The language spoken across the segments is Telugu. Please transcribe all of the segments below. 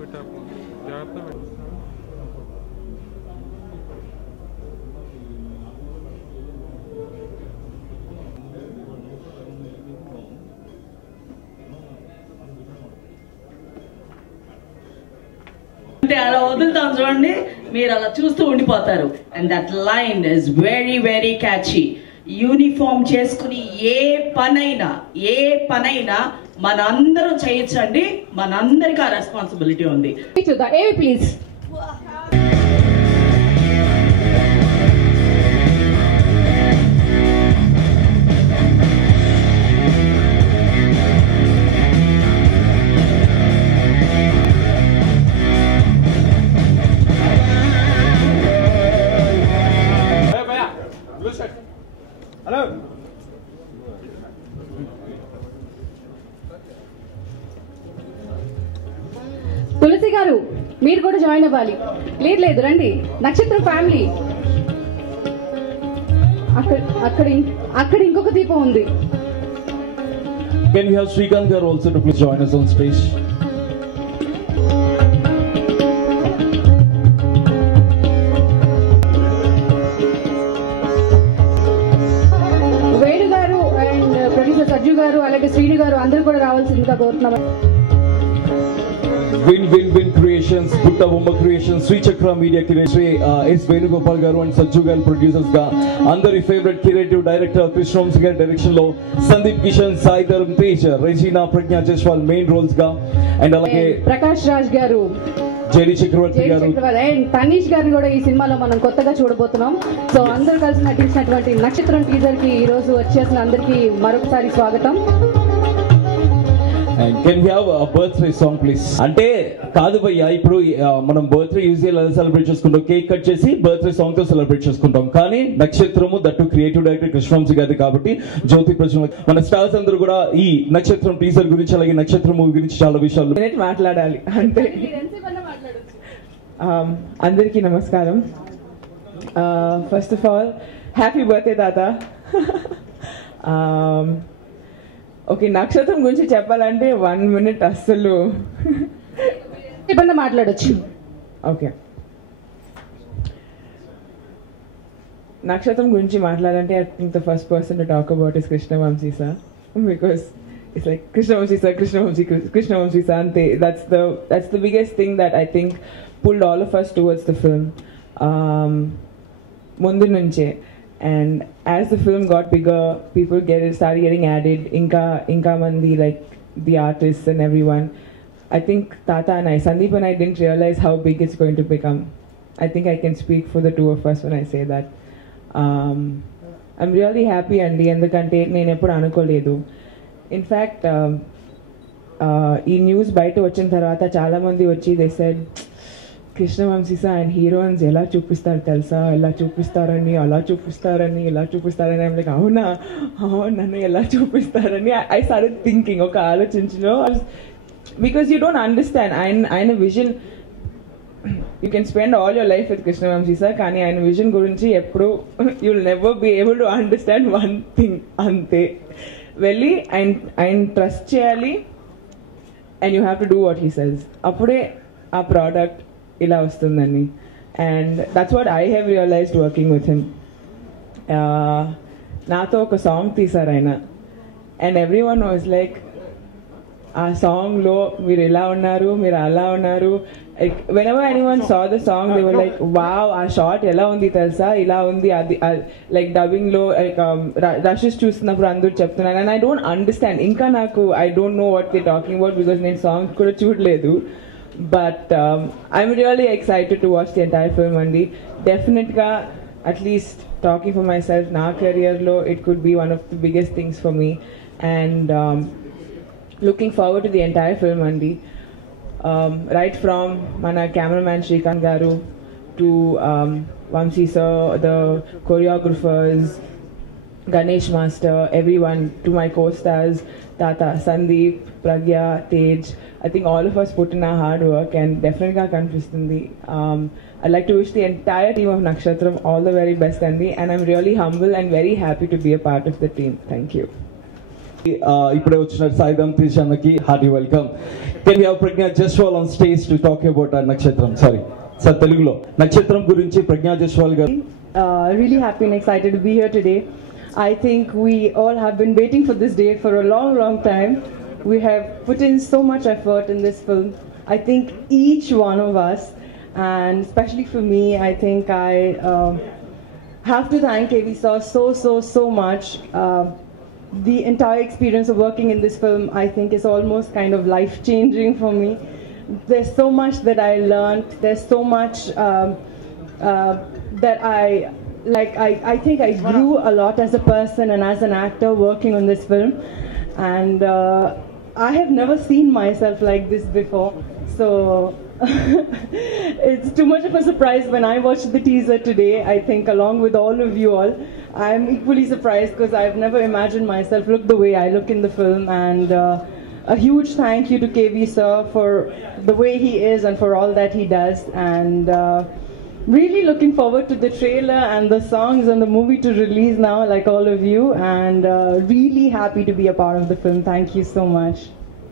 పెట్టాము జాగ్రత్త పెట్టు. అంటే అలా వదులుతాం చూడండి, మీరు అలా చూస్తూ ఉండిపోతారు. And that line is very very catchy. Uniform చేసుకుని ఏ పనైనా మనందరం చేయొచ్చండి. మనందరికీ ఆ రెస్పాన్సిబిలిటీ ఉంది. ప్లీజ్ హలో తులసి గారు, మీరు కూడా జాయిన్ అవ్వాలి. లేదు రండి. నక్షత్రం ఫ్యామిలీ అక్కడ ఇంకొక దీపం ఉంది. Can we have Srikanth garu also to please join us on stage? Venu గారు అండ్ ప్రొడ్యూసర్ సజ్జు గారు అలాగే శ్రీను గారు అందరూ కూడా రావాల్సిందిగా కోరుతున్నాం. Win Creations, Putta Bomma Creations, Sri Chakra Media Creation, S. Venugopal garu and Sajju garu producers ga, andari favorite creative director Krishna Vamsi garu direction lo Sandeep Kishan, Sai Dharam Tej, Regina Pragya Jaiswal main roles ga, and alage Prakash Raj గారు, JD Chakravarti garu and Tanish గారిని కూడా ఈ సినిమాలో మనం కొత్తగా చూడబోతున్నాం. సో అందరూ కలిసి నటించినటువంటి నక్షత్రం టీజర్ కి ఈ రోజు వచ్చేసిన అందరికీ మరొకసారి స్వాగతం. And can we have a birthday song please? అంటే కాదు భయ్యా, ఇప్పుడు మనం బర్త్డే యూజువల్ ఎలా సెలబ్రేట్ చేసుకుంటాం, కేక్ కట్ చేసి బర్త్డే సాంగ్ తో సెలబ్రేట్ చేసుకుంటాం. కానీ Nakshatram that creative director Krishna Vamsi గారి కాబట్టి జ్యోతి ప్రశ్న మన స్టార్స్ అందరూ కూడా ఈ నక్షత్రం టీజర్ గురించి అలాగే నక్షత్రం మూవీ గురించి చాలా విషయాలు మాట్లాడాలి అంటే. అందరికీ నమస్కారం. First of all happy birthday తాత. ఓకే, నక్షత్రం గురించి చెప్పాలంటే 1 minute అస్సలు మాట్లాడచ్చు. ఓకే, నక్షత్రం గురించి మాట్లాడాలంటే I think the first person to talk about is Krishna Vamsi sir, because it's like Krishna Vamsi sir అంతే. that's the biggest thing that I think pulled all of us towards the film ముందు నుంచే. And as the film got bigger, people started getting added. Inka mandi, like the artists and everyone. I think Tata and Sandeep and I didn't realize how big it's going to become. I think I can speak for the two of us when I say that. I'm really happy and endukante nenu eppudu anukoledu. In fact, ee news baita vachin tarvata chaala mandi vachi they said Krishna Vamsi sir and heroines ఎలా చూపిస్తారు తెలుసా, ఎలా చూపిస్తారని, అలా చూపిస్తారని, ఇలా చూపిస్తారని. ఐమ్ లైక్ అవునా, నన్ను ఎలా చూపిస్తారని ఐ స్టార్టెడ్ థింకింగ్, ఒక ఆలోచించలో. బికాస్ యూ డోంట్ అండర్స్టాండ్ ఆయన vision. You can spend all your life with Krishna Vamsi sir, కానీ ఆయన విజన్ గురించి ఎప్పుడు you will never be able to understand one thing. అంతే, వెళ్ళి ఆయన ట్రస్ట్ చేయాలి and you have to do what he sells. అప్పుడే ఆ ప్రోడక్ట్ ఇలా వస్తుందని. And that's what I have realised working with him. నాతో ఒక సాంగ్ తీశారు ఆయన, and every one was like ఆ సాంగ్లో మీరు ఇలా ఉన్నారు, మీరు అలా ఉన్నారు. Like whenever anyone saw the song they were like wow, ఆ షాట్ ఎలా ఉంది తెలుసా, ఇలా ఉంది. అది లైక్ డబ్బింగ్ లో లైక్ రషెస్ చూస్తున్నప్పుడు అందరూ చెప్తున్నారు. అండ్ ఐ డోంట్ అండర్స్టాండ్, ఇంకా నాకు I don't know what they talking about because నేను సాంగ్ కూడా చూడలేదు. But I'm really excited to watch the entire film and definitely, at least talking for myself, na career lo it could be one of the biggest things for me. And looking forward to the entire film and right from mana cameraman Srikanth garu to Vamsi sir, the choreographers, Ganesh master, everyone, to my co-stars Tata, Sandeep, Pragya, Tej. I think all of us put in our hard work and definitely kanipistundi. I'd like to wish the entire team of Nakshatram all the very best, and I'm really humble and very happy to be a part of the team. Thank you. ఇప్పుడే వచ్చిన సాయిధం తేజ్ అన్నకి hearty welcome. Can we have Pragya Jaiswal on stage to talk about Nakshatram. Sorry sir, తెలుగులో నక్షత్రం గురించి ప్రజ్ఞా జైస్వాల్ గారు. Really happy and excited to be here today. I think we all have been waiting for this day for a long time. We have put in so much effort in this film. I think each one of us, and especially for me, I think I have to thank KV Sir so much. The entire experience of working in this film, I think, is almost kind of life-changing for me. There's so much that I learned. There's so much that I think I grew a lot as a person and as an actor working on this film. And I have never seen myself like this before. So it's too much of a surprise when I watched the teaser today. I think along with all of you all, I'm equally surprised because I've never imagined myself look the way I look in the film. And a huge thank you to KV Sir for the way he is and for all that he does. And really looking forward to the trailer and the songs and the movie to release now, like all of you. And really happy to be a part of the film. Thank you so much.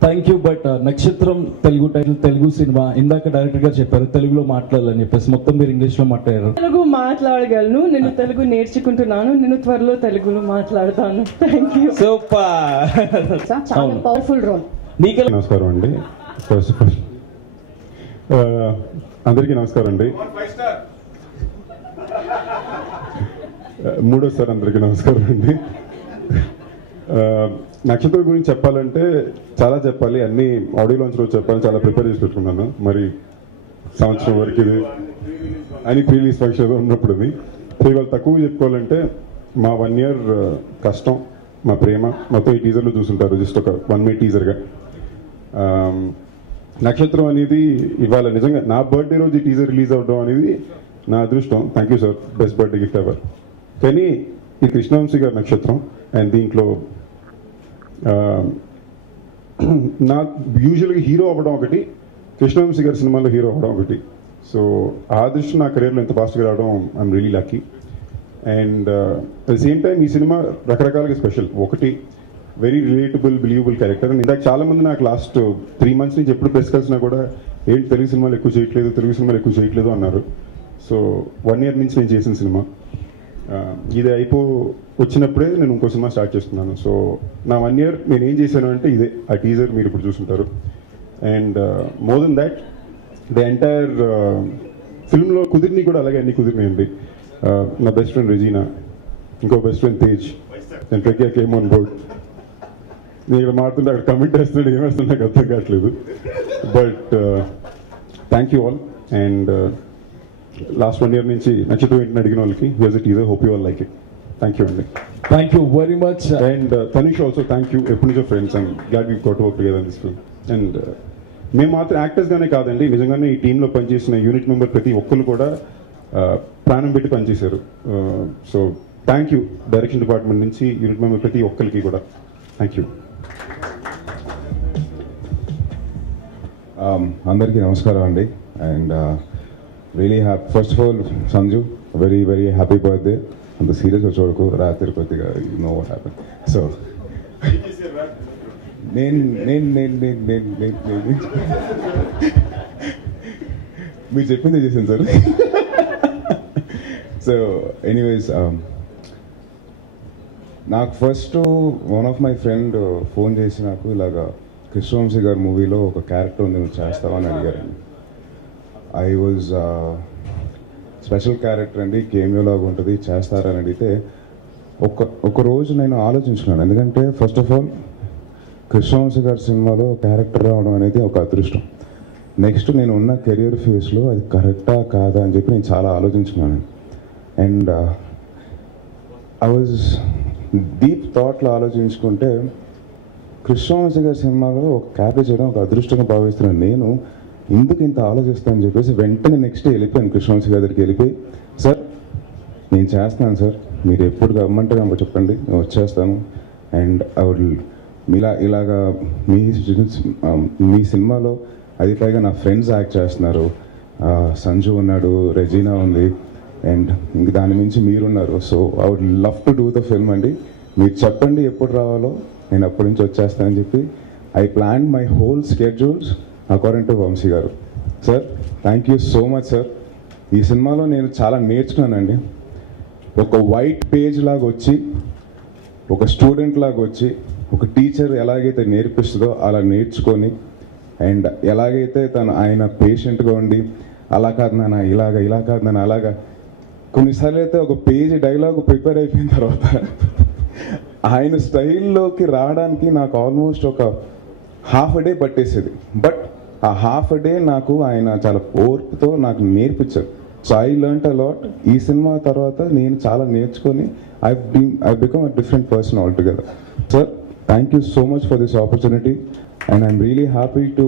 Thank you. But నక్షత్రం తెలుగు టైటిల్, తెలుగు సినిమా. ఇందాక డైరెక్టర్ గారు చెప్పారు తెలుగులో మాట్లాడాలని చెప్పేసి, మొత్తం మీరు ఇంగ్లీష్ లో మాట్లాడారు. తెలుగు మాట్లాడగలను, నేను తెలుగు నేర్చుకుంటున్నాను, నేను త్వరలో తెలుగులో మాట్లాడతాను. Thank you. సూపర్. చాలా పవర్ఫుల్ రోల్. నీకే నమస్కారం అండి. ఫస్ట్ ఆఫ్ ఆల్ అందరికీ నమస్కారం అండి. మూడోసారి అందరికీ నమస్కారం అండి. నక్షత్రం గురించి చెప్పాలంటే చాలా చెప్పాలి, అన్ని ఆడియో లాంచ్ రోజు చెప్పాలని చాలా ప్రిపేర్ చేసి పెట్టుకున్నాను. మరి సంవత్సరం వరకు ఇది అని ప్రీలీజ్ ఫంక్షన్ ఉన్నప్పుడు ఇది. సో ఇవాళ తక్కువ చెప్పుకోవాలంటే మా 1 year కష్టం, మా ప్రేమ మొత్తం ఈ టీజర్లో చూసుంటారు. జస్ట్ ఒక 1 minute టీజర్గా. నక్షత్రం అనేది ఇవాళ నిజంగా నా బర్త్డే రోజు ఈ టీజర్ రిలీజ్ అవ్వడం అనేది నా అదృష్టం. Thank you sir, best birthday gift ever. కానీ ఈ కృష్ణవంశీ గారి నక్షత్రం అండ్ దీంట్లో నా యూజువల్గా హీరో అవ్వడం ఒకటి, కృష్ణవంశీ గారి సినిమాలో హీరో అవ్వడం ఒకటి. సో ఆ దృష్టి నా కెరీర్లో ఎంత ఫాస్ట్గా రావడం I'm really lucky. And at the same time ఈ సినిమా రకరకాలుగా స్పెషల్. ఒకటి very relatable, believable character. And ఇందాక చాలా మంది నాకు లాస్ట్ 3 months నుంచి ఎప్పుడు ప్రెస్ కలిసినా కూడా ఏంటి తెలుగు సినిమాలు ఎక్కువ చేయట్లేదు అన్నారు. సో 1 year నుంచి నేను చేసిన సినిమా ఇది వచ్చినప్పుడే నేను ఇంకో సినిమా స్టార్ట్ చేస్తున్నాను. సో నా 1 year నేను ఏం చేశాను అంటే ఇదే, ఆ టీజర్ మీరు ఇప్పుడు చూసుంటారు. And more than that the entire ఫిల్మ్లో కుదిరిని కూడా అలాగే అన్ని కుదిరినాయండి. నా బెస్ట్ ఫ్రెండ్ రెజీనా, ఇంకో best friend Tej, and Pragya came on board. నేను ఇక్కడ మారుతుంటే అక్కడ కమెంట్ వేస్తున్నాడు, ఏమేస్తున్నా నాకు అర్థం కావట్లేదు. But thank you all. And last 1 year నుంచి నక్షత్రం ఏంటని అడిగిన వాళ్ళకి here's a teaser, hope you all like it. Thank you అండి. Thank you very much. And Tanish also thank you. ఎప్పటి నుంచో friends, and glad we got to work together in this film. And మేము మాత్రం యాక్టర్స్గానే కాదండి, నిజంగానే ఈ టీంలో పనిచేసిన యూనిట్ మెంబర్ ప్రతి ఒక్కరు కూడా ప్రాణం పెట్టి పనిచేశారు. So thank you direction department నుంచి యూనిట్ మెంబర్ ప్రతి ఒక్కరికి కూడా థ్యాంక్ యూ. అందరికీ నమస్కారం అండి. And really first of all Sanju, very very happy birthday. అంత సీరియస్గా చూడకు, రాత్రి కొద్దిగా నో వాట్ హ్యాపెన్. సో నేను మీరు చెప్పిందే చేశాను సార్. సో ఎనీవేస్, నాకు first one of my friend phone చేసి నాకు ఇలాగా కృష్ణవంశీ గారి మూవీలో ఒక క్యారెక్టర్ ఉంది, నువ్వు చేస్తావా అని అడిగారండి. ఐ వాజ్ స్పెషల్ క్యారెక్టర్ అండి, కేమియోలాగా ఉంటుంది, చేస్తారని అడిగితే ఒక రోజు నేను ఆలోచించుకున్నాను. ఎందుకంటే ఫస్ట్ ఆఫ్ ఆల్ కృష్ణవంశీ గారి సినిమాలో క్యారెక్టర్ రావడం అనేది ఒక అదృష్టం. నెక్స్ట్ నేను ఉన్న కెరియర్ ఫేస్లో అది కరెక్టా కాదా అని చెప్పి నేను చాలా ఆలోచించుకున్నాను. అండ్ ఐ వాజ్ డీప్ థాట్లో ఆలోచించుకుంటే కృష్ణవంశీ గారి సినిమాలో ఒక క్యారెక్టర్ చేయడం ఒక అదృష్టంగా భావిస్తున్నాను. నేను ఎందుకు ఇంత ఆలోచిస్తానని చెప్పేసి వెంటనే నెక్స్ట్ వెళ్ళిపోయాను కృష్ణవంశీ గారి దగ్గరికి. వెళ్ళిపోయి సార్ నేను చేస్తున్నాను సార్, మీరు ఎప్పుడు రమ్మంటే చెప్పండి, నేను వచ్చేస్తాను. అండ్ ఐ వుడ్ ఇలాగా మీ సినిమాలో అది పైగా నా ఫ్రెండ్స్ యాక్ట్ చేస్తున్నారు, సంజు ఉన్నాడు, రెజీనా ఉంది, అండ్ ఇంక దాని మించి మీరున్నారు. So I would love to do the film అండి. మీరు చెప్పండి ఎప్పుడు రావాలో, నేను అప్పటి నుంచి వచ్చేస్తానని చెప్పి I plan my whole schedules according to Vamshi garu. Sir thank you so much sir. ఈ సినిమాలో నేను చాలా నేర్చుకున్నానండి. ఒక వైట్ పేజ్ లాగా వచ్చి, ఒక స్టూడెంట్ లాగా వచ్చి, ఒక టీచర్ ఎలాగైతే నేర్పిస్తుందో అలా నేర్చుకొని, అండ్ ఎలాగైతే ఆయన పేషెంట్గా ఉండి అలా కాదు నాన్న ఇలా కాదు నాన్న అలాగా, కొన్నిసార్లు అయితే ఒక పేజ్ డైలాగ్ ప్రిపేర్ అయిపోయిన తర్వాత ఆయన స్టైల్లోకి రావడానికి నాకు ఆల్మోస్ట్ ఒక హాఫ్ అ డే పట్టేసేది. బట్ ఆ హాఫ్ అ డే నాకు ఆయన చాలా ఓర్పుతో నాకు నేర్పించారు. So I learn a lot. ఈ సినిమా తర్వాత నేను చాలా నేర్చుకొని I become a different person all together. Sir thank you so much for this opportunity and I'm really happy to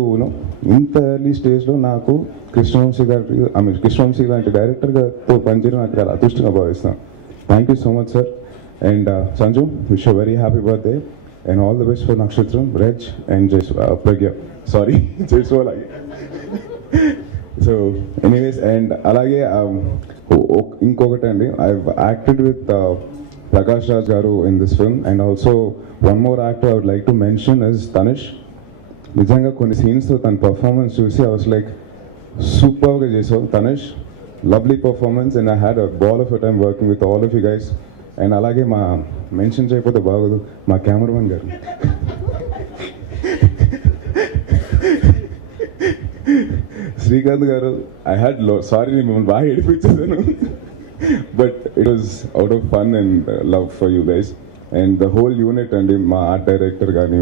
ఇంత ఎర్లీ స్టేజ్లో నాకు కృష్ణవంశీ లాంటి డైరెక్టర్తో పనిచేయడం నాకు చాలా అదృష్టంగా భావిస్తాను. Thank you so much sir. And Sanju, wish a very happy birthday and all the best for Nakshatram, Reg and Pragya, sorry Jaiswal. So anyways, and అలాగే ఇంకొకటి అండి, I acted with Prakash Raj garu in this film and also one more actor I would like to mention is Tanish. నిజంగా కొన్ని సీన్స్తో తన పర్ఫార్మెన్స్ చూసి ఐ వాస్ లైక్ సూపర్గా చేసావు Tanishq, lovely performance and I had a ball of a time working with all of you guys. And అలాగే మా మెన్షన్ చేయకపోతే బాగోదు, మా కెమెరామెన్ గారు శ్రీకాంత్ గారు. ఐ హ్యాడ్ సారీ నేను మిమ్మల్ని బాగా ఏడిపించేసాను, but it was out of fun and love for you guys and the whole unit అండి. మా ఆర్ట్ డైరెక్టర్ కానీ,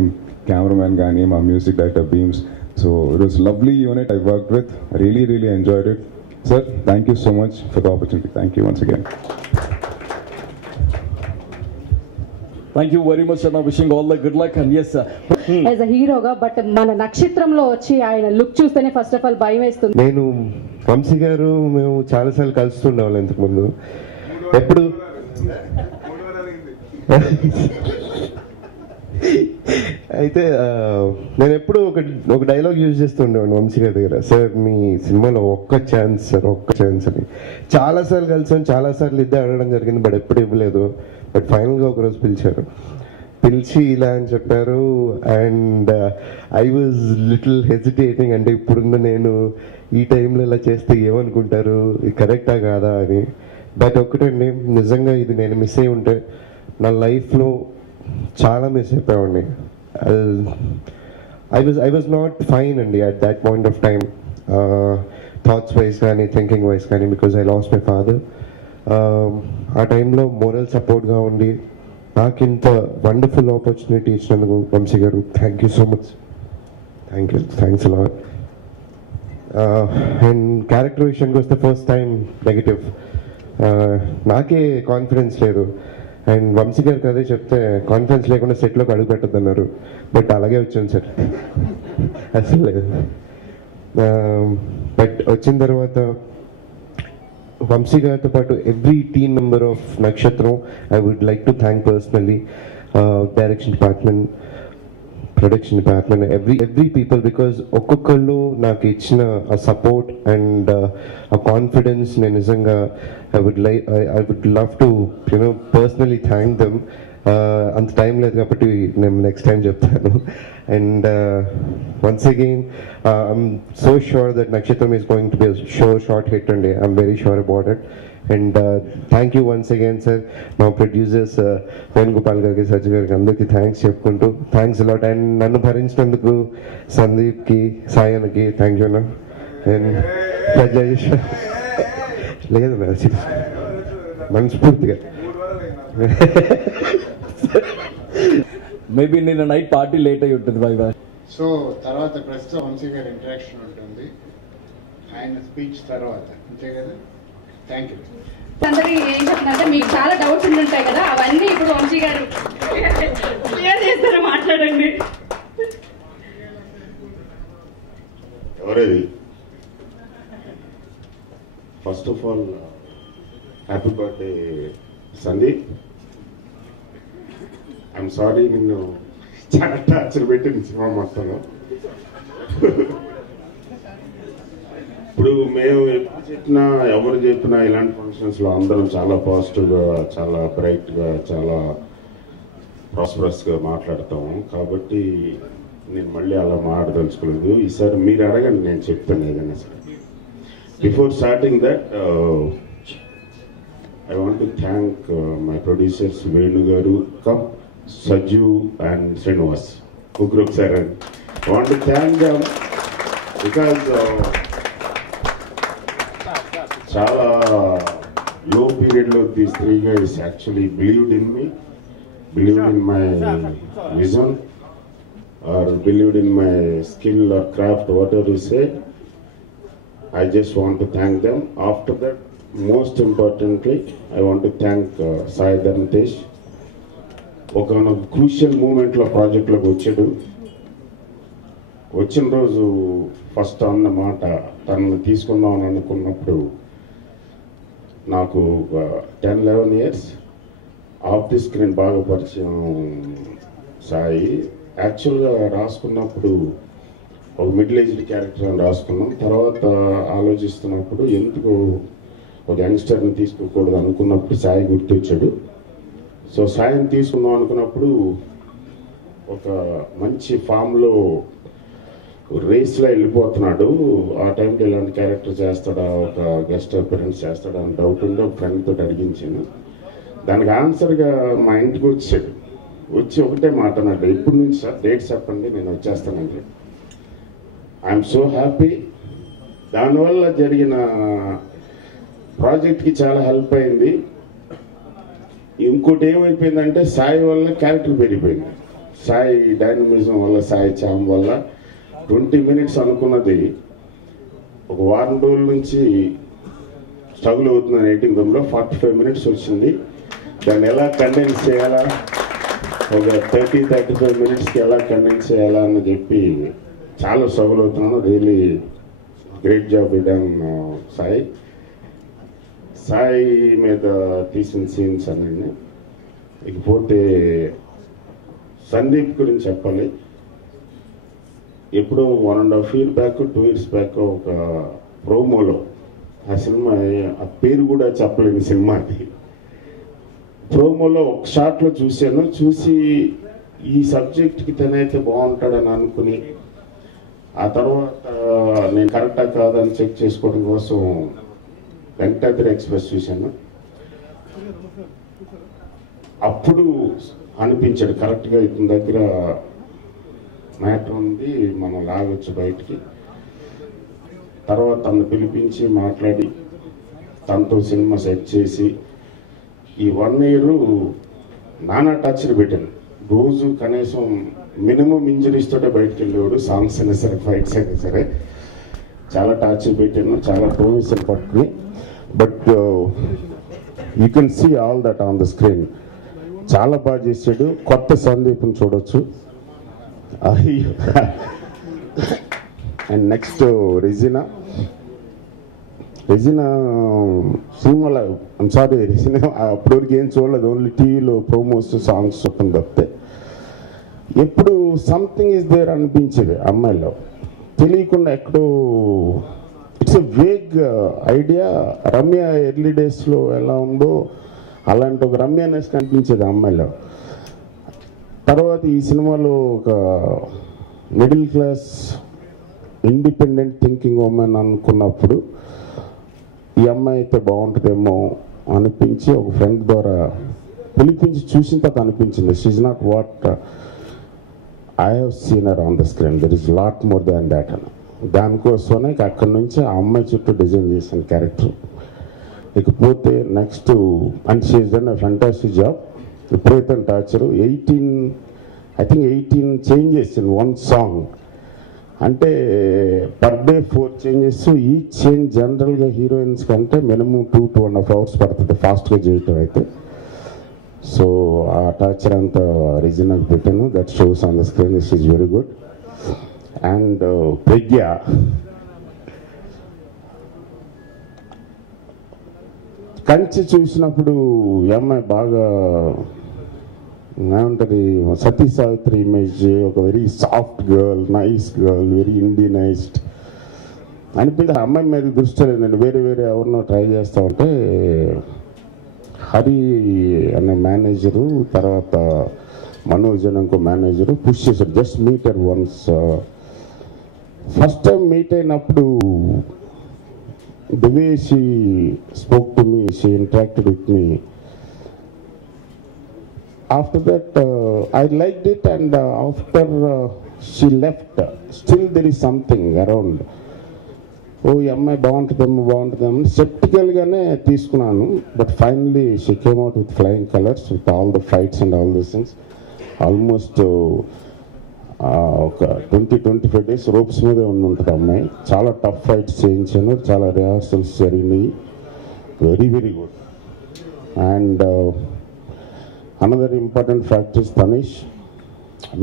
కెమెరామ్యాన్ కానీ, మా music director Bheems. So it was lovely unit I worked with. Really enjoyed it. Sir thank you so much for the opportunity. Thank you once again. Thank you very much అన్న, wishing all the good luck. And S as a హీరోగా, బట్ మన నక్షత్రంలో వచ్చి ఆయన లుక్ చూస్తేనే ఫస్ట్ ఆఫ్ ఆల్ భయం వేస్తుంది. నేను వంశీ గారు మేము చాలాసార్లు కలుస్తుండేవాళ్ళం ఇంతకుముందు. ఎప్పుడు అయితే నేను ఎప్పుడు ఒక డైలాగ్ యూజ్ చేస్తుండేవాడిని వంశీ గారి దగ్గర, సార్ మీ సినిమాలో ఒక్క ఛాన్స్ సార్, ఒక్క ఛాన్స్ అని. చాలాసార్లు కలిసాను, చాలాసార్లు ఇద్దరు అడగడం జరిగింది, బట్ ఎప్పుడు ఇవ్వలేదు. బట్ ఫైనల్గా ఒకరోజు పిలిచి ఇలా అని చెప్పారు. And I was little hesitating, అంటే ఇప్పుడున్న నేను ఈ టైంలో ఇలా చేస్తే ఏమనుకుంటారు, ఇది కరెక్టా కాదా అని. బట్ ఒక్కటండి, నిజంగా ఇది నేను మిస్ అయి ఉంటే నా లైఫ్లో చాలా మిస్ అయిపోయామండి. ఐ వాజ్ నాట్ ఫైన్ అండి at that point of time, thoughts wise కానీ థింకింగ్ వైజ్ కానీ, because I lost my father. ఆ టైంలో మోరల్ సపోర్ట్గా ఉండి నాకు ఇంత వండర్ఫుల్ ఆపర్చునిటీ ఇచ్చినందుకు వంశీ గారు thank you so much. Thanks a lot. And character విషయానికి వస్తే ఫస్ట్ టైం నెగటివ్, నాకే కాన్ఫిడెన్స్ లేదు. అండ్ వంశీ గారికి అదే చెప్తే కాన్ఫిడెన్స్ లేకుండా సెట్లోకి అడుగు పెట్టద్దు అన్నారు, బట్ అలాగే వచ్చాను సార్, అసలు లేదు. బట్ వచ్చిన తర్వాత వంశీ గారితో పాటు every team member of Nakshatram I would like to thank personally, direction department, production department, every people, because ఒక్కొక్కళ్ళు నాకు ఇచ్చిన ఆ సపోర్ట్ అండ్ ఆ కాన్ఫిడెన్స్ నేను నిజంగా I would love to personally thank them. అంత టైం లేదు కాబట్టి నేను నెక్స్ట్ టైం చెప్తాను. And once again I'm so sure that Nakshatram is going to be short hit అండి. I'm very sure about it. And thank you once again sir, మా ప్రొడ్యూసర్స్ వేణుగోపాల్ గారికి, సజ్జ గారికి, అందరికీ థ్యాంక్స్ చెప్పుకుంటూ థ్యాంక్స్ అలాట్. అండ్ నన్ను భరించినందుకు సందీప్కి, సాయన్కి థ్యాంక్ యూ అన్న. అండ్ ప్రజలేష్ లేదు మనస్ఫూర్తిగా మేబీ నిన్న నైట్ పార్టీ లేట్ అయి ఉంటుంది బాయ్ బాయ్. సో తర్వాత ప్రస్తుతం వంశీ గారి ఇంటరాక్షన్ ఉంటుంది ఆయన స్పీచ్ తర్వాత, అంతే కదా. Thank you. అందరికీ ఏం చెప్తున్నారంటే మీకు చాలా డౌట్స్ ఉంటాయి కదా, అవన్నీ ఇప్పుడు వంశీ గారు క్లియర్ చేస్తారా, మాట్లాడండి. ఎవరేది? First of all happy birthday Sandeep. I'm sorry నిన్ను చాలా టార్చర్ పెట్టింది సినిమా మొత్తంలో. ఇప్పుడు మేము ఎప్పుడు చెప్పినా, ఎవరు చెప్పినా ఇలాంటి ఫంక్షన్స్లో అందరం చాలా పాజిటివ్గా, చాలా బ్రైట్గా, చాలా ప్రాస్పరస్గా మాట్లాడతాము కాబట్టి నేను మళ్ళీ అలా మాట్లాడదలుచుకోలేదు. ఈసారి మీరు అడగండి, నేను చెప్తాను ఏదైనా సరే. Before starting that I want to thank my producers Venu గారు, కమ్ సజ్జు అండ్ శ్రీనివాస్ ముగ్గురు ఒకసారి. I want to thank them because చాలా లో పీరియడ్లో these 3 guys actually believed in me, believed in my vision, or believed in my skill or craft, whatever you say. I just want to thank them. After that, most importantly, I want to thank Sai Dharmatesh. ఒక క్రూషియల్ మూమెంట్లో ప్రాజెక్ట్లోకి వచ్చిన రోజు ఫస్ట్ అన్న మాట, తనను తీసుకుందామని అనుకున్నప్పుడు నాకు 10-11 years ఆఫ్ ది స్క్రీన్ బాగా పరిచయం సాయి. యాక్చువల్గా రాసుకున్నప్పుడు ఒక మిడిల్ ఏజ్డ్ క్యారెక్టర్ అని రాసుకున్నాం. తర్వాత ఆలోచిస్తున్నప్పుడు ఎందుకు ఒక యంగ్స్టర్ని తీసుకోకూడదు అనుకున్నప్పుడు సాయి గుర్తొచ్చాడు. సో సాయిని తీసుకుందాం అనుకున్నప్పుడు ఒక మంచి ఫామ్లో రేస్లో వెళ్ళిపోతున్నాడు. ఆ టైంకి ఇలాంటి క్యారెక్టర్ చేస్తాడా, ఒక గెస్ట్ అపిరెన్స్ చేస్తాడా అని డౌట్ ఉండి ఒక ఫ్రెండ్ తోటి అడిగించాను. దానికి ఆన్సర్గా మా ఇంటికి వచ్చి ఒకటే మాట అన్నాడు, ఎప్పటి నుంచి సార్ డేట్ చెప్పండి, నేను వచ్చేస్తానండి. I'm so happy. దానివల్ల జరిగిన ప్రాజెక్ట్కి చాలా హెల్ప్ అయింది. ఇంకోటి ఏమైపోయిందంటే సాయి వల్ల క్యారెక్టర్ పెరిగిపోయింది. సాయి డైనమిజం వల్ల, సాయి చామ్ వల్ల 20 minutes అనుకున్నది ఒక వారం రోజుల నుంచి స్ట్రగుల్ అవుతున్నాను ఎడిటింగ్ రూమ్లో. 45 minutes వచ్చింది. దాన్ని ఎలా కండెన్స్ చేయాలా, ఒక 30-35 minutesకి ఎలా కండెన్స్ చేయాలా అని చెప్పి చాలా స్ట్రగుల్ అవుతున్నాను. Really great job ఇడాన్ Sai. Sai మీద తీసిన సీన్స్ అన్నీ. ఇకపోతే సందీప్ గురించి చెప్పాలి. ఎప్పుడో 1.5 years బ్యాక్ 2 years బ్యాక్ ఒక ప్రోమోలో, ఆ సినిమా ఆ పేరు కూడా చెప్పలేని సినిమాకి, ప్రోమోలో ఒక షాట్లో చూశాను. చూసి ఈ సబ్జెక్ట్కి తనైతే బాగుంటాడని అనుకుని ఆ తర్వాత నేను కరెక్టా కాదని చెక్ చేసుకోవడం కోసం వెంకటాద్రి ఎక్స్ప్రెస్ చూశాను. అప్పుడు అనిపించాడు కరెక్ట్గా ఇతని దగ్గర మ్యాటర్ ఉంది, మనం లాగొచ్చు బయటికి. తర్వాత తను పిలిపించి మాట్లాడి తనతో సినిమా సెట్ చేసి ఈ 1 year నానా టచ్లు పెట్టాను. రోజు కనీసం మినిమం ఇంజరీస్ తోటే బయటకు వెళ్ళేవాడు. సాంగ్స్ అయినా సరే, ఫైట్స్ అయినా సరే చాలా టార్చర్ పెట్టాను, చాలా ప్రొమిషన్ పట్టుకుని. But you can see all that on the screen. చాలా బాగా చేసాడు. కొత్త సందీప్ని చూడొచ్చు. అండ్ నెక్స్ట్ రెజినా సినిమాలో, ఐమ్ సారీ, రెజినా అప్పటివరకు ఏం చూడలేదు. ఓన్లీ టీవీలో ప్రోమోస్, సాంగ్స్ చూపని తప్పితే ఎప్పుడు సంథింగ్ ఈజ్ దేర్ అనిపించేది అమ్మాయిలో. తెలియకుండా ఎక్కడో it's a vague idea. Ramya early డేస్లో ఎలా ఉందో అలాంటి ఒక రమ్యనెస్ కనిపించేది అమ్మాయిలో. తర్వాత ఈ సినిమాలో ఒక middle class independent thinking women అనుకున్నప్పుడు ఈ అమ్మాయి అయితే బాగుంటుందేమో అనిపించి ఒక ఫ్రెండ్ ద్వారా పిలిపించి చూసిన తర్వాత అనిపించింది, she's not what I have seen her on the screen, there is lot more than that అని. దానికోసమే అక్కడి నుంచి ఆ అమ్మాయి చుట్టూ డిజైన్ చేసిన క్యారెక్టర్. ఇకపోతే next and she is done a fantastic job. ఎప్పుడైతే torture 18 changes in one song. అంటే per day 4 changes. Each change జనరల్గా హీరోయిన్స్ కంటే మినిమం 2-2.5 hours పడుతుంది ఫాస్ట్గా చేయటం అయితే. సో ఆ టార్చర్ అంతా రిజినాకి పెట్టాను. That shows on the screen. This is very good. And Pragya, Kanchi చూసినప్పుడు ఈ అమ్మాయి బాగా ఏమంటారు, సతీ సావిత్రి ఇమేజ్, ఒక very soft girl, nice girl, very indianized అనిపించి ఆ అమ్మాయి మీద దృష్టి లేదండి. వేరే ఎవరినో ట్రై చేస్తూ ఉంటే హరి అనే మేనేజరు, తర్వాత మనోజ్ అని ఇంకో మేనేజరు పుష్ చేశారు, జస్ట్ మీట్ అర్ వన్స్. ఫస్ట్ టైం మీట్ అయినప్పుడు the way she spoke to me, she interacted with me. After that, I liked it, and after she left, still there is something around. Oh, ఈ అమ్మాయి బాగుంటుందేమో స్కెప్టికల్గానే తీసుకున్నాను. But finally she came out with flying colours with all the fights and all these things. Almost ఒక 20-25 days రోప్స్ మీదే ఉంటుంది అమ్మాయి. చాలా టఫ్ ఫైట్స్ చేయించాను, చాలా రిహార్సల్స్ జరిగినాయి. Very very good. And another important factor is Tanish.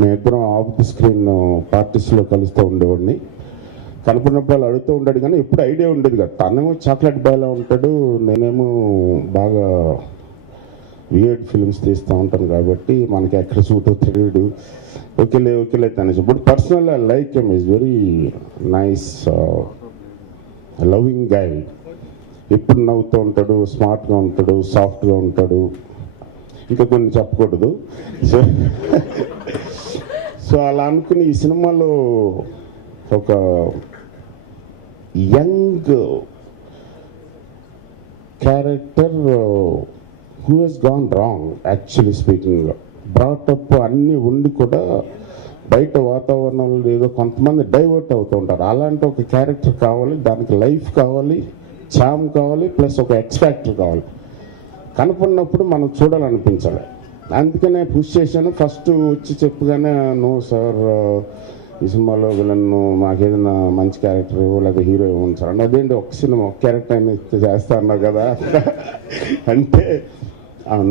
మేమిద్దరం ఆఫ్ ది స్క్రీన్ పార్టీస్లో కలుస్తూ ఉండేవాడిని. కనపడినప్పుడు వాళ్ళు అడుగుతూ ఉంటాడు కానీ ఎప్పుడు ఐడియా ఉండేది కదా. తనేమో చాక్లెట్ బాయ్లా ఉంటాడు, నేనేమో బాగా వియర్డ్ ఫిల్మ్స్ తీస్తూ ఉంటాను కాబట్టి మనకి ఎక్కడ సూట్ అవుతాడు. ఓకేలే Tanish. But personal I like him, is very nice loving guy. ఎప్పుడు నవ్వుతూ ఉంటాడు, స్మార్ట్గా ఉంటాడు, సాఫ్ట్గా ఉంటాడు. ఇంకా కొన్ని చెప్పకూడదు. సో అలా అనుకుని ఈ సినిమాలో ఒక young character who he's gone wrong actually speaking. Brought up అన్నీ ఉండి కూడా బయట వాతావరణంలో ఏదో కొంతమంది డైవర్ట్ అవుతూ ఉంటారు. అలాంటి ఒక క్యారెక్టర్ కావాలి, దానికి లైఫ్ కావాలి, చామ్ కావాలి, ప్లస్ ఒక ఎక్స్‌ఫ్యాక్టర్ కావాలి. కనపడినప్పుడు మనం చూడాలనిపించాలి. అందుకనే పుష్ చేశాను. ఫస్ట్ వచ్చి చెప్పగానే నో సార్, ఈ సినిమాలో విలన్ను మాకేదైనా మంచి క్యారెక్టర్ లేదా హీరో ఇవ్వండి సార్ అంటే, అదేంటి ఒక సినిమా ఒక క్యారెక్టర్ అయినా చేస్తా అన్నారు కదా అంటే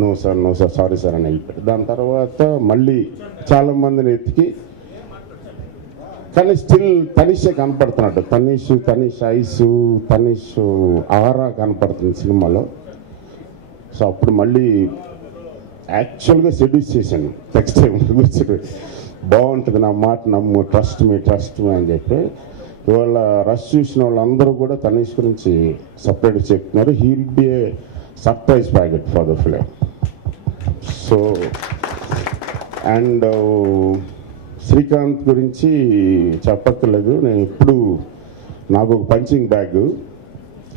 నో సార్ సారీ సార్ అని వెళ్ళిపోయారు. దాని తర్వాత మళ్ళీ చాలామందిని ఎత్తికి, కానీ స్టిల్ తనీషే కనపడుతున్నాడు. తనీష్ ఐసు, తనీష్ ఆరా కనపడుతుంది సినిమాలో. సో అప్పుడు మళ్ళీ యాక్చువల్గా సెడ్యూస్ చేశాను. నెక్స్ట్ టైం కూర్చొని బాగుంటుంది, నా మాట నమ్ము, ట్రస్ట్ మీ అని చెప్పి. ఇవాళ రష్ చూసిన వాళ్ళందరూ కూడా తనీష్ గురించి సపరేట్ చెప్తున్నారు. He will be a surprise packet for the film. So and Srikanth గురించి చెప్పక్కర్లేదు. నేను ఎప్పుడు నాకు ఒక పంచింగ్ బ్యాగ్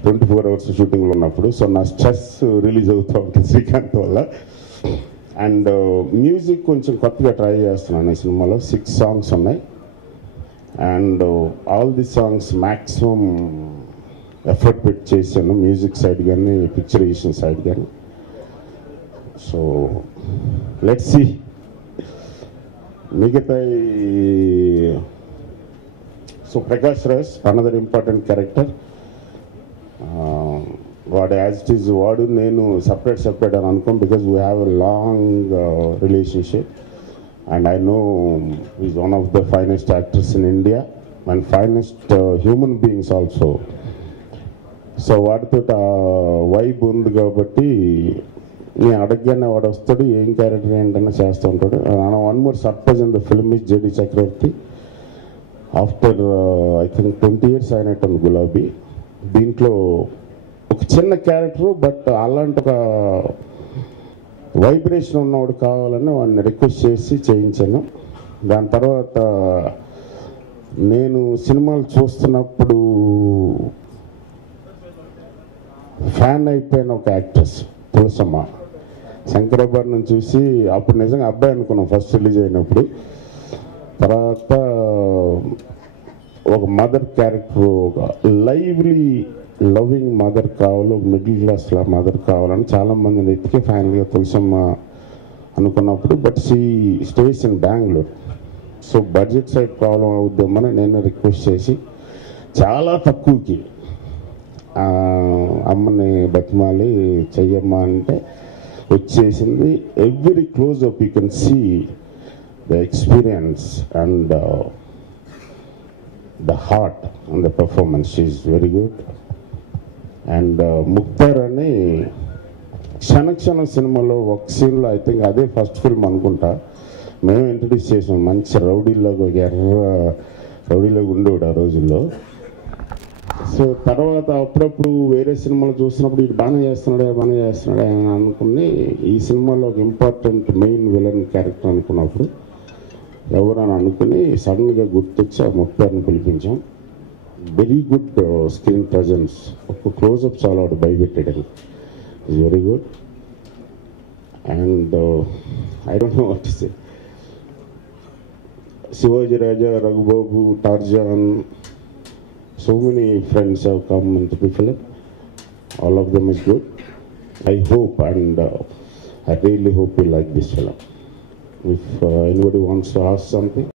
24 hours షూటింగ్లో ఉన్నప్పుడు. సో నా స్ట్రెస్ రిలీజ్ అవుతూ ఉంటుంది శ్రీకాంత్ వల్ల. అండ్ మ్యూజిక్ కొంచెం కొత్తగా ట్రై చేస్తున్నాను ఈ సినిమాలో. 6 songs ఉన్నాయి. And all the songs maximum effort పెట్టి చేశాను, మ్యూజిక్ సైడ్ కానీ పిక్చరైజేషన్ సైడ్ కానీ. So let's see. మిగతా so Prakash Raj another important character. వాడు యాజ్ ఇట్ ఈజ్ వాడు నేను సపరేట్ అని అనుకోం, because we have a long relationship and I know is one of the finest actors in India and finest human beings also. So వాడితో వైబ్ ఉంది కాబట్టి నేను అడగగానే వాడు వస్తాడు, ఏం క్యారెక్టర్ ఏంటన్నా చేస్తూ ఉంటాడు. One more surprise in the film is JD Chakravarthy. After I think 20 years అయినట్టుంది గులాబీ. దీంట్లో ఒక చిన్న క్యారెక్టరు, బట్ అలాంటి ఒక వైబ్రేషన్ ఉన్నవాడు కావాలని వాడిని రిక్వెస్ట్ చేసి చేయించాను. దాని తర్వాత నేను సినిమాలు చూస్తున్నప్పుడు ఫ్యాన్ అయిపోయిన ఒక యాక్ట్రెస్ తులసమ్మ. శంకరాభరణం చూసి అప్పుడు నిజంగా అబ్బాయి అనుకున్నాం ఫస్ట్ రిలీజ్ అయినప్పుడు. తర్వాత ఒక మదర్ క్యారెక్టర్, ఒక లైవ్లీ లవింగ్ మదర్ కావాలి, ఒక మిడిల్ క్లాస్ మదర్ కావాలని చాలామందిని ఎత్తికి ఫైనల్గా తులసమ్మ అనుకున్నప్పుడు, but she stays in Bengaluru. So budget side problem అవుద్దామని నేను రిక్వెస్ట్ చేసి చాలా తక్కువకి అమ్మని బతిమాలి చెయ్యమ్మా అంటే వచ్చేసింది. Every close up you can see the experience and the heart and the performance is very good. And Mukhtar అని క్షణక్షణం సినిమాలో ఒక సీన్లో ఐ థింక్ అదే ఫస్ట్ ఫిల్మ్ అనుకుంటా మేము ఇంట్రడ్యూస్ చేసాం. మంచి రౌడీలాగా, ఒక ఎర్ర రౌడీలాగా ఉండేవాడు ఆ రోజుల్లో. సో తర్వాత అప్పుడప్పుడు వేరే సినిమాలు చూసినప్పుడు ఇది బాగానే చేస్తున్నాడే అని అనుకుని ఈ సినిమాలో ఒక ఇంపార్టెంట్ మెయిన్ విలన్ క్యారెక్టర్ అనుకున్నప్పుడు ఎవరని అనుకుని సడన్గా గుర్తొచ్చి ఆ 30 పిలిపించాం. వెరీ గుడ్ స్క్రీన్ ప్రజెన్స్, ఒక క్లోజప్ చాలా వాడు భయపెట్టాడు. It's very good. And I don't know what to say. Shivaji Raja, Raghubabu, Tarzan, so many friends have come into the film. All of them is good. I hope and I really hope you like this film. If anybody wants to ask something.